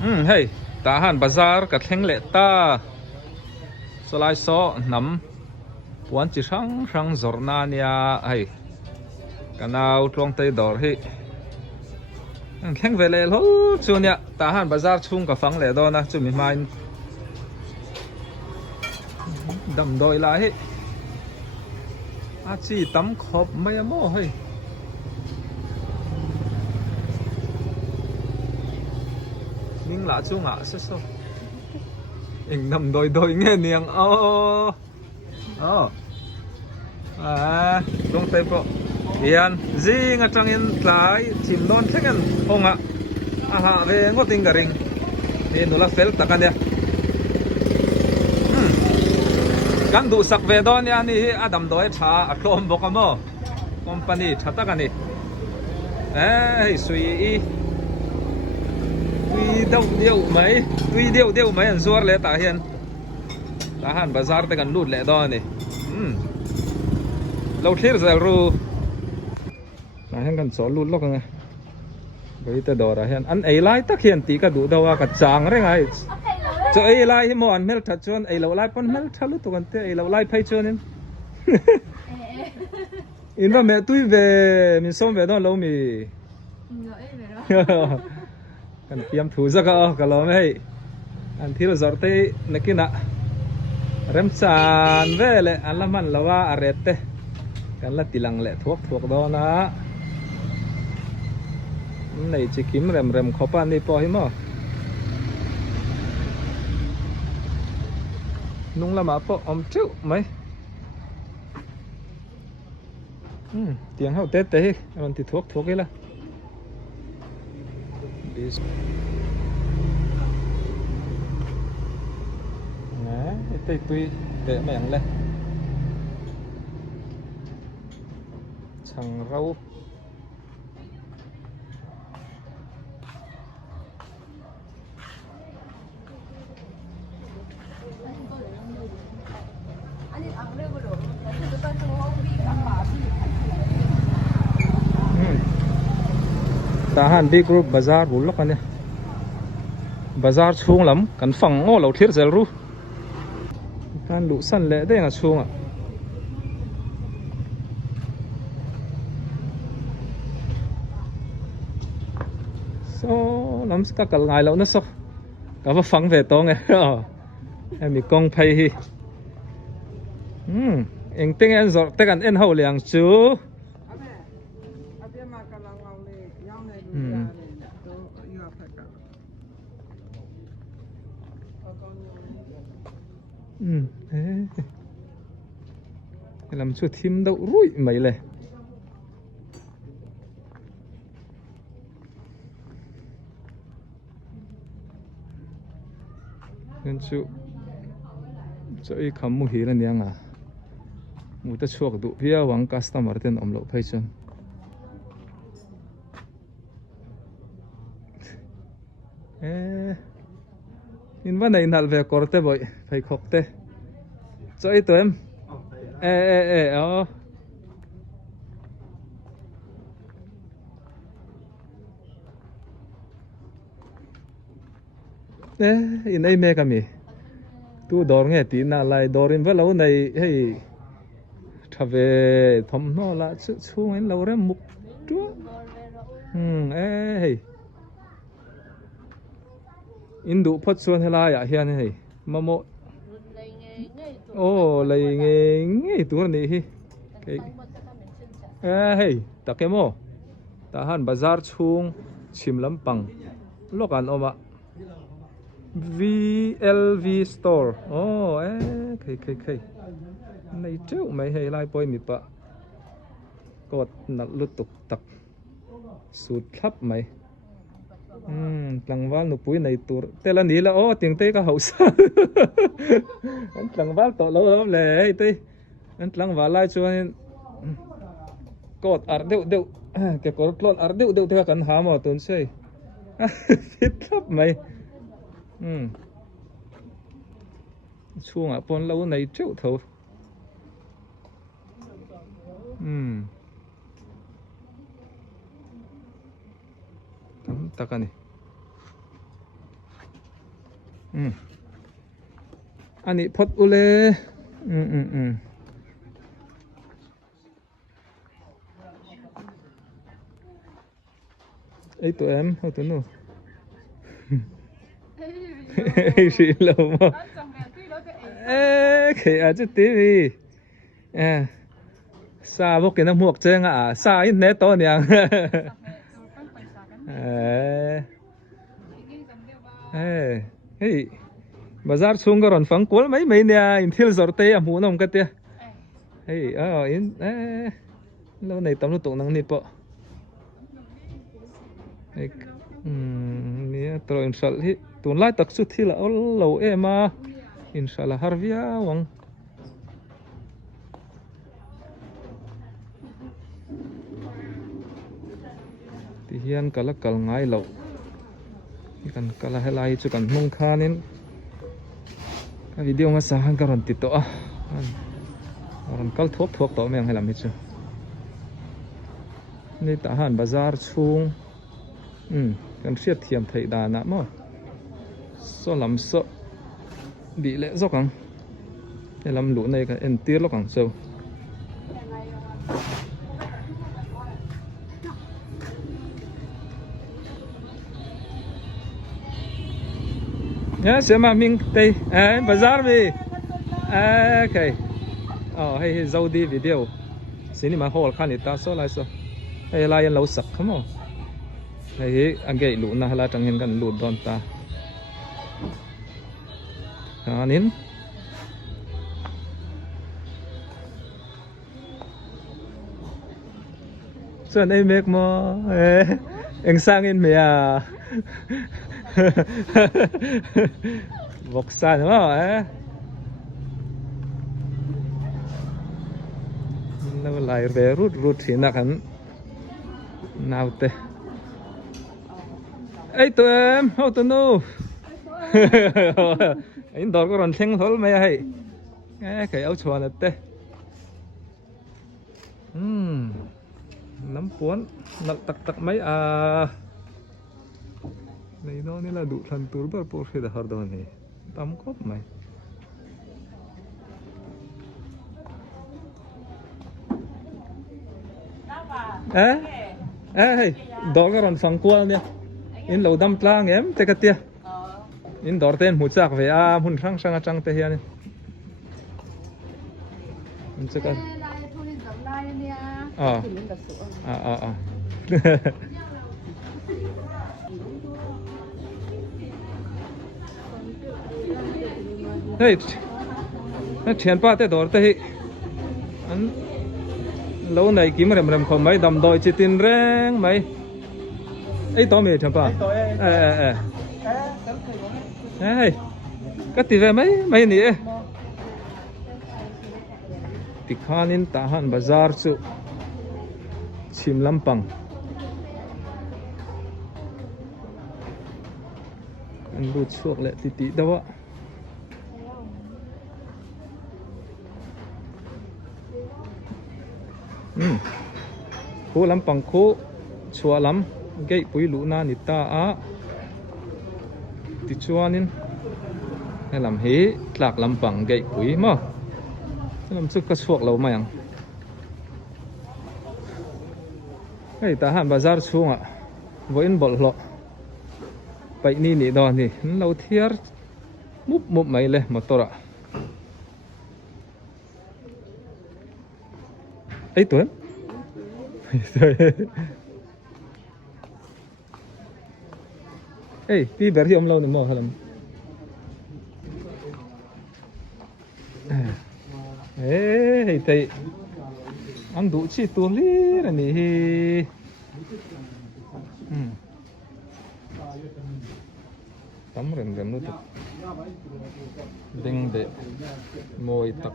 Hey, Tahan Bazar Chhung lệ ta. So lai so nằm wan chi sang sang zorna nia hey. Kanau tlong tây dor hi. Kheng về lệ lo chu nia Tahan Bazar Chhung ka phang lệ do na chu mi mai đầm đôi lại hi. A chi tắm khop mai mo hey. Ning la chu ngã sẽ so. Ing nằm đôi nghe niang long tay po yan zi nga changin tlai chim don thengen honga aha ve ngoting garing ni nula fel takania kan du sak ve don ya ni adam doi tha atlom bokamo company thatakani sui i tuy điệu mấy anh zuar lệ ta hiền Tahan Bazar te kan lut lệ đó ni lâu thir giờ ru na hen kan so lut lok nga bây te dora hiền an ei lai tak hiền tí ka du dawa ka chang re ngai cho ei lai hi mo an mel tha chon ei lo lai pon mel thalu to kan te ei lo lai phai chon in va me tui về min som về đó lâu mi kan tiam thu za ka lo me an thil zor te nakina rem chan ve le an la man lawa arete kan la tilang le thuốc đó na này chỉ kiếm rem khopan đi po hi mo nung la ma po om chu mai tiếng hậu tết te an ti thuốc cái la tây tuy để mèn lên chẳng rau Tahan đi group bazar bul lok ane bazar chhung lắm kan phang ngo lo thir zel ru kan lu san le de nga chhung a so lam ska kal ngai lo na so ka va phang ve to nge em mi kong phai hi eng teng en zor te kan en ho liang chu làm cho thím đậu rụi mấy này nên chú cho ý khám mu hí là niang à mu ta chuộc đủ bia wang customer tên om lộ phai chân in văn này nal về corte boy phải khóc te cho ý tụi em in ai me kami tu dor nghe tí na lại dorin với lâu này hey thà về thom nó là chu anh lâu rem mục chúa hey in đủ phật xuân hay là hiền hey mamo lấy nghe tu này hi hey ta cái mo Tahan Bazar Chhung chim lampang lokan oma VLV store khay này trêu mày hay lai poi mi pa cột nặt lút tục tập sụt khắp mày tlang val nụ pui này tur te la ni la tiếng tây ka hậu sa anh tlang val to lâu lắm lệ tây anh tlang val lai cho nên cột ar deu cái cột lon ar deu te kan ha mo tun sei fit khắp mày chuông à pon lâu này trêu thầu takani อันนี้พดอุเลไอตัวเอ็มเอาตัวนู้นสิเราบ่เคยอาจจะตีวีซาพวกกินน้ำหมวกเจ้งซาอินเนตตัวเนี่ยเฮ้ยบาซาร์ชุงก็รอนฟังกวลไม่เนี่ยอินทิลสอร์เตย์หมูน้องกันเตะเฮ้ยอินแล้วในตำรวจตรงนั้นนี่ปะเนี่ยตัวอินชัลที่ตัวไล่ตักสุดที่ละเรามาอินชัลละฮาร์วิอาวังที่เฮียนกัลกัลง่ายเรากันกัลให้ไล่จุกันมุงคานินวิดีโอมาสร้างการันติดต่อการกัลทบต่อเมืองให้ลำมิจูนี่ทหารบาซาร์ชุงกันเสียเทียมไทยดานะมั้งโซลำโซบีเละซอกกังไอ้ลำหลุในกันเอ็นตีร์ล็อกกังโซเนี่ยเสียมามิงเตยบาซาร์บีโอเคให้เจ้าดีวิดีโอสิ่งนี้มาฮอลคันนี้ตาโซไลโซไอ้ลายเราสักขโมยไอ้อันเกยหลุดนะฮะละจังเห็นกันหลุดโดนตาอันนี้ส่วนไอ้เมกโมเอ็งสร้างอินเมียบอกสั่นว่าแล้วลายเรือรูดที่นักขันนาวเตะไอ้ตัวเอาตัวนู้ไอ้ดอกก็รันเท่งทอลไม่ให้ใครเอาชวนเตะน้ำป้วนนักตักไม่ในโน่นนี่ละดูทันตัวแบบโปรเฟสฮาร์ดนี่ตั้มครบไหมดอกก็รันฟังกวนเนี่ยอินเราดำปลาเงี้ยเตะกเตียอินดอร์เต้นหูจักเวียหุ่นช่างจังเตียนี่มันจะกันเฮ้ยนั่นเชียนป้าเตะดอร์เตะอันlâu này kiếm rầm không mấy đầm đồi chỉ tin reng mấy ấy to mệt chẳng pa cái gì về mấy nè Tahan Tahan Bazar Chhung chim lampang anh đút chuộc lại tí đâu ạ khu lampang khu chua lam gậy pui lohna ni ta ti chuanin hay làm hí tlak lampang gậy pui mà làm sức cái chuộc lâu mày cái Tahan Bazar Chhung với anh bol lọ vậy ni đòn thì lâu thier múp mày lên mà to ấy tuấn ê đi bé thì ông lâu nữa mò hả lắm ê thì ăn đủ chi tua lý là nè tắm rèm nữa đinh để mồi tắc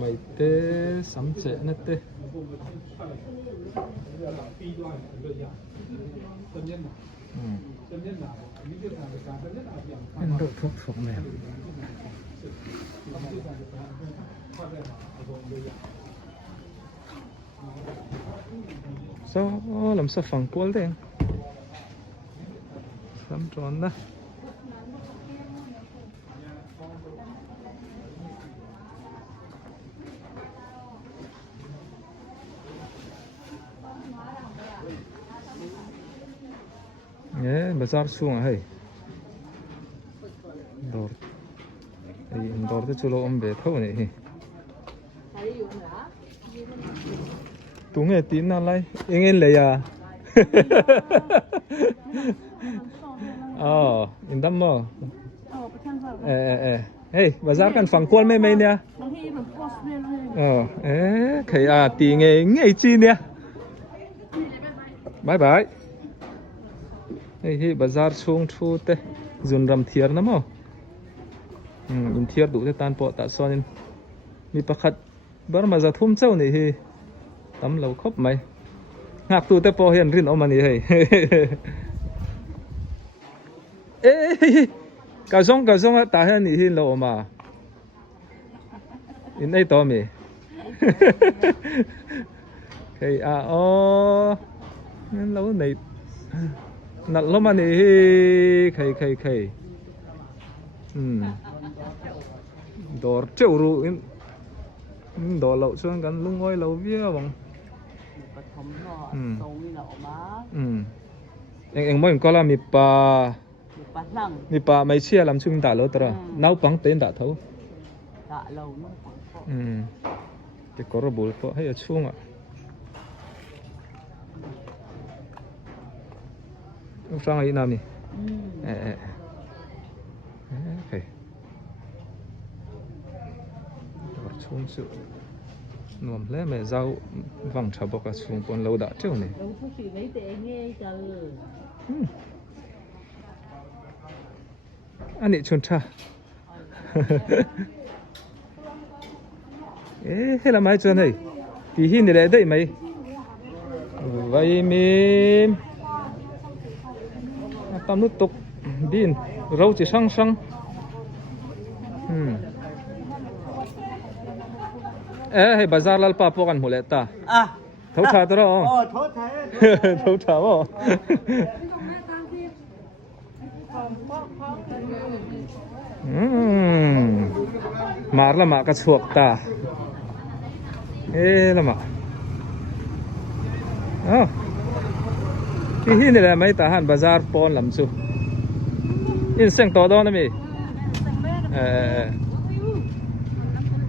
mày tê sắm chè nè tê anh độ thuốc phộng này sao làm sao phẳng cuốn đấy làm tròn đó Bazar Chhung hay dor dor te chulo be thau ni tu nghe tin na lai ingen le ya indam mo hey bazar kan phang kwal me nia khaya ti nghe chi nia bye bye hey Bazar Chhung thu te zun ram thiar na mo in thiar du te tan po ta sonin mi pakhat bar ma za thum chau ni hi tam lo khop mai ngak tu te po hian rin omani hei ka zong ta hian ni hi lo ma in ei to mi hey nên lâu này nặt lắm mà này khay đồ trâu ru đồ lậu xuống gần lung ngôi lậu vía bằng anh mới có làm mi pa mấy chia làm chung đã lâu rồi nấu bằng tên đã thấu cái có robot po hay ở chung ạ sang ấy nam nè okay chung sự nôm lẽ mẹ rau vàng chả bọc cả chung còn lâu đã chưa nè anh ấy chôn cha thế là mấy chuyện này thì hin này đấy mày vậy mình tam nút tục bin rau chỉ sang hay bazar lal pa po kan hule ta thấu thà đó thấu thà bo mar lama ka chuak ta lama thì hi này là mấy Tahan Bazar pon làm chu in sang to đó nè mi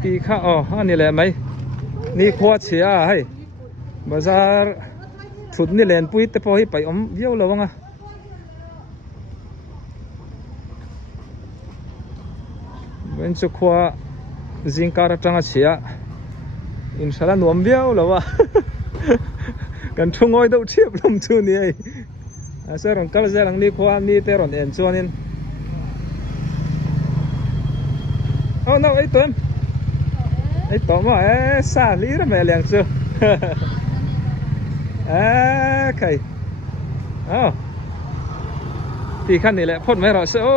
thì khác anh này là mấy ni khoa chia hay Bazar thụt ni lên pui te po hi pai viau lo nga bên chu khoa zingkar tanga chia inshallah nuam viau lo waกันทุ่งอ้อยดูเทียบลำชูนี่เสื้อของกัลเซลังนี่ความนี่เตอร์อนเอ็นชวนินน้าไอ้ตัวมาซาลีระแม่เลี้ยงชูใครตีขั้นนี่แหละพ่นไม่รอดโอ้